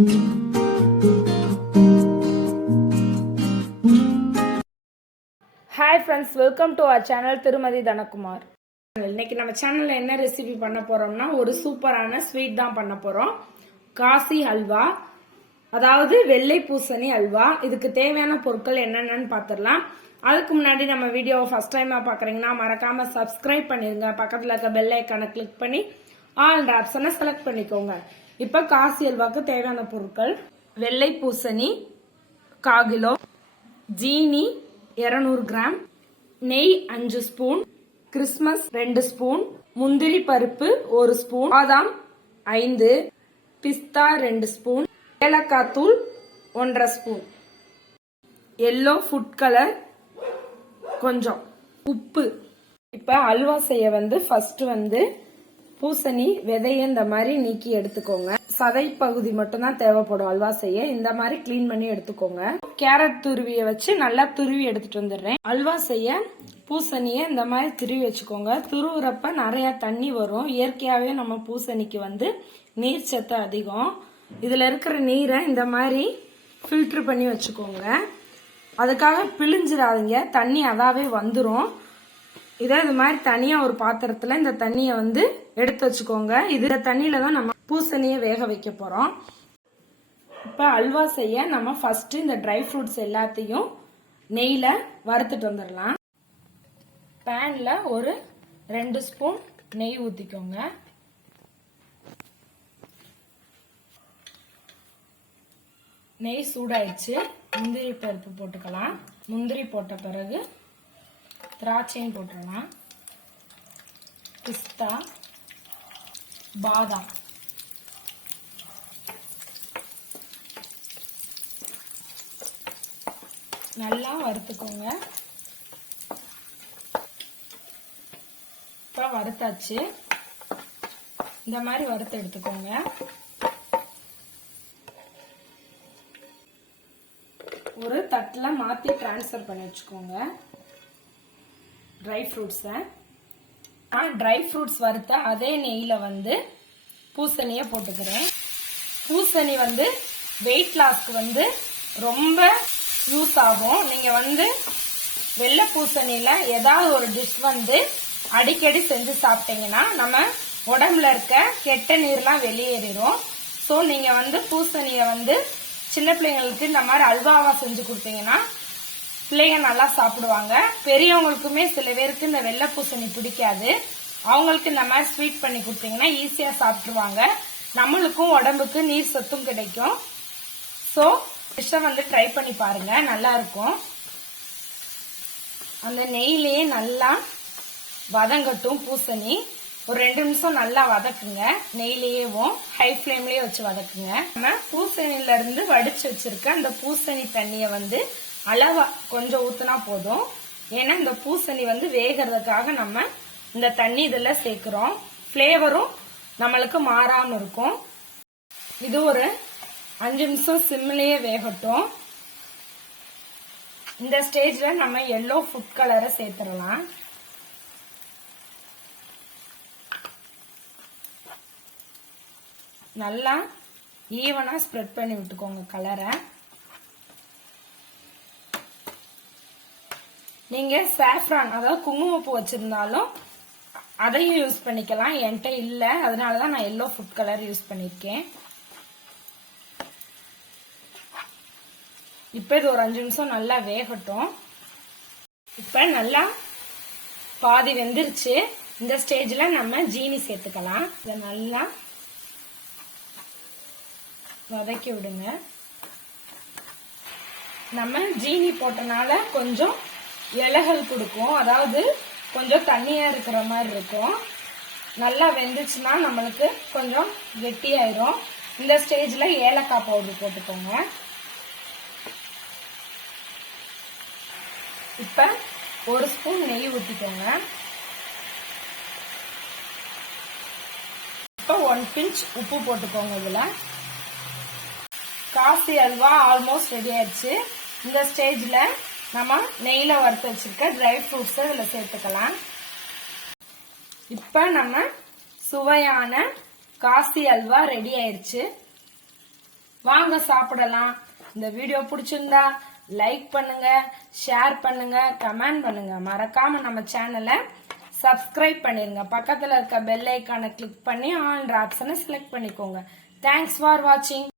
Hi friends, welcome to our channel Thirumathi Dhanakumar. இன்னைக்கு நம்ம சேனல்ல என்ன ரெசிபி பண்ண போறோம்னா ஒரு சூப்பரான ஸ்வீட் தான் பண்ண போறோம். காசி ஹல்வா, அதாவது வெள்ளை பூசணி ஹல்வா. இதுக்கு தேவையான பொருட்கள் என்னென்னன்னு பாத்துடலாம். அதுக்கு முன்னாடி நம்ம வீடியோவை ஃபர்ஸ்ட் டைமா பாக்குறீங்கன்னா மறக்காம சப்ஸ்கிரைப் பண்ணிருங்க. பக்கத்துல இருக்க பெல் ஐக்கானை கிளிக் பண்ணி ஆல் ஆப்ஷனை செலக்ட் பண்ணிக்கோங்க. இப்ப காசி ஹல்வாக்கு தேவையான பொருட்கள்: வெள்ளை பூசணி 1/4 கிலோ, ஜீனி 200 கிராம், நெய் 5 ஸ்பூன், கிறிஸ்மஸ் 2 ஸ்பூன், முந்திரி பருப்பு 1 ஸ்பூன், பாதாம் 5, பிஸ்தா 2 ஸ்பூன், ஏலக்காய் தூள் 1/2 ஸ்பூன், எல்லோ ஃபுட் கலர் கொஞ்சம், உப்பு. இப்ப அல்வா செய்ய ஃபர்ஸ்ட் பூசணி விதைய இந்த மாதிரி நீக்கி எடுத்துக்கோங்க. சதை பகுதி மட்டும் தான் தேவைப்படும் அல்வா செய்ய. இந்த மாதிரி கிளீன் பண்ணி எடுத்துக்கோங்க. கேரட் துருவிய வச்சு நல்லா துருவி எடுத்துட்டு வந்துடுறேன். அல்வா செய்ய பூசணிய இந்த மாதிரி துருவி வச்சுக்கோங்க. துருவுறப்ப நிறைய தண்ணி வரும். இயற்கையாவே நம்ம பூசணிக்கு நீர் சத்து அதிகம். இதுல இருக்கிற நீரை இந்த மாதிரி ஃபில்டர் பண்ணி வச்சுக்கோங்க. அதுக்காக பிழிஞ்சிடாதீங்க, தண்ணி அதாவே வந்துடும். இது மாதிரி தனியா ஒரு பாத்திரத்துல இந்த தண்ணிய எடுத்து வச்சுக்கோங்க. இந்த தண்ணியில தான் நம்ம பூசணிய வேக வைக்க போறோம். இப்ப அல்வா செய்ய நம்ம ஃபர்ஸ்ட் இந்த ட்ரை ஃப்ரூட்ஸ் எல்லாத்தையும் நெய்ல வறுத்துட்டு வந்துடலாம். பேன்ல ஒரு 2 ஸ்பூன் நெய் ஊத்திக்கோங்க. நெய் சூடாயிடுச்சு. முந்திரி பருப்பு போட்டுக்கலாம். முந்திரி போட்ட பிறகு திராட்சையும் போட்டுடலாம். பிஸ்தா, பாதாம், நல்லா வறுத்துக்கோங்க. இப்ப வறுத்தாச்சு. இந்த மாதிரி வறுத்து எடுத்துக்கோங்க. ஒரு தட்டுல மாத்தி டிரான்ஸ்ஃபர் பண்ணி வச்சுக்கோங்க ட்ரை ஃப்ரூட்ஸ. ட்ரை ஃப்ரூட்ஸ் வறுத்த அதே நெய்ல பூசணிய போட்டுக்கிறேன். பூசணி வெயிட் லாஸ்க்கு ரொம்ப யூஸ் ஆகும். நீங்க வெள்ளை பூசணியில ஏதாவது ஒரு டிஷ் அடிக்கடி செஞ்சு சாப்பிட்டீங்கன்னா நம்ம உடம்புல இருக்க கெட்ட நீர்லாம் வெளியேறிடும். ஸோ நீங்க பூசணிய சின்ன பிள்ளைங்களுக்கு இந்த மாதிரி அல்வாவா செஞ்சு கொடுத்தீங்கன்னா பிள்ளைங்க நல்லா சாப்பிடுவாங்க. பெரியவங்களுக்குமே சில பேருக்கு இந்த வெள்ளை பூசணி பிடிக்காது. அவங்களுக்கு இந்த மாதிரி ஸ்வீட் பண்ணி கொடுத்தீங்கன்னா ஈஸியா சாப்பிடுவாங்க. நம்மளுக்கும் உடம்புக்கு நீர் சத்தும் கிடைக்கும். ஸோ டிஷ்ஷை ட்ரை பண்ணி பாருங்க, நல்லா இருக்கும். அந்த நெய்லயே நல்லா வதங்கட்டும் பூசணி. ஒரு 2 நிமிஷம் நல்லா வதக்குங்க. நெய்லயேவும் ஹை ஃபிளேம்லயே வச்சு வதக்குங்க. நம்ம பூசணில இருந்து வடிச்சு வச்சிருக்க அந்த பூசணி தண்ணிய அளவா கொஞ்சம் ஊத்துனா போதும். ஏன்னா இந்த பூசணி வேகிறதுக்காக நம்ம இந்த தண்ணி இதுல சேர்க்கிறோம். பிளேவரும் நம்மளுக்கு மாறாம இருக்கும். இது ஒரு 5 நிமிஷம் சிம்லயே வேகட்டும். இந்த ஸ்டேஜ்ல நம்ம எல்லோ ஃபுட் கலரை சேர்த்துடலாம். நல்லா ஈவனா ஸ்ப்ரெட் பண்ணி விட்டுக்கோங்க கலரை. நீங்க சாஃப்ரான் அதாவது குங்குமப்பூ வச்சிருந்தாலும் அதையும் யூஸ் பண்ணிக்கலாம். என்கிட்ட இல்ல, அதனாலதான் நான் எல்லோ ஃபுட் கலர் யூஸ் பண்ணிருக்கேன். இப்ப இது ஒரு 5 நிமிஷம் நல்லா வேகட்டும். இப்ப நல்லா பாதி வெந்துருச்சு. இந்த ஸ்டேஜ்ல நம்ம ஜீனி சேர்த்துக்கலாம். இதை நல்லா வதக்கி விடுங்க. நம்ம ஜீனி போட்டனால கொஞ்சம் இலைகள் கொடுக்கும், அதாவது கொஞ்சம் தண்ணியா இருக்கிற மாதிரி இருக்கும். நல்லா வெந்துச்சுன்னா நம்மளுக்கு கொஞ்சம் கெட்டியாயிரும். இந்த ஸ்டேஜ்ல ஏலக்காய் பவுடர் போட்டுக்கோங்க. இப்ப 1 ஸ்பூன் நெய் ஊத்திக்கோங்க. இப்ப 1 பிஞ்ச் உப்பு போட்டுக்கோங்க. இதுல காசி அல்வா ஆல்மோஸ்ட் ரெடி ஆயிடுச்சு. இந்த ஸ்டேஜ்ல நம்ம நெய்ல வறுத்து வச்சிருக்க ட்ரை ஃப்ரூட்ஸ் இதுல சேர்த்துக்கலாம். இப்ப நம்ம சுவையான காசி அல்வா ரெடி ஆயிடுச்சு. வாங்க சாப்பிடலாம். இந்த வீடியோ பிடிச்சிருந்தா லைக் பண்ணுங்க, ஷேர் பண்ணுங்க, கமெண்ட் பண்ணுங்க. மறக்காம நம்ம சேனலை சப்ஸ்கிரைப் பண்ணிருங்க. பக்கத்துல இருக்க பெல் ஐக்கானை கிளிக் பண்ணி ஆல் ஆப்ஷனை செலக்ட் பண்ணிக்கோங்க. தேங்க்ஸ் ஃபார் வாட்சிங்.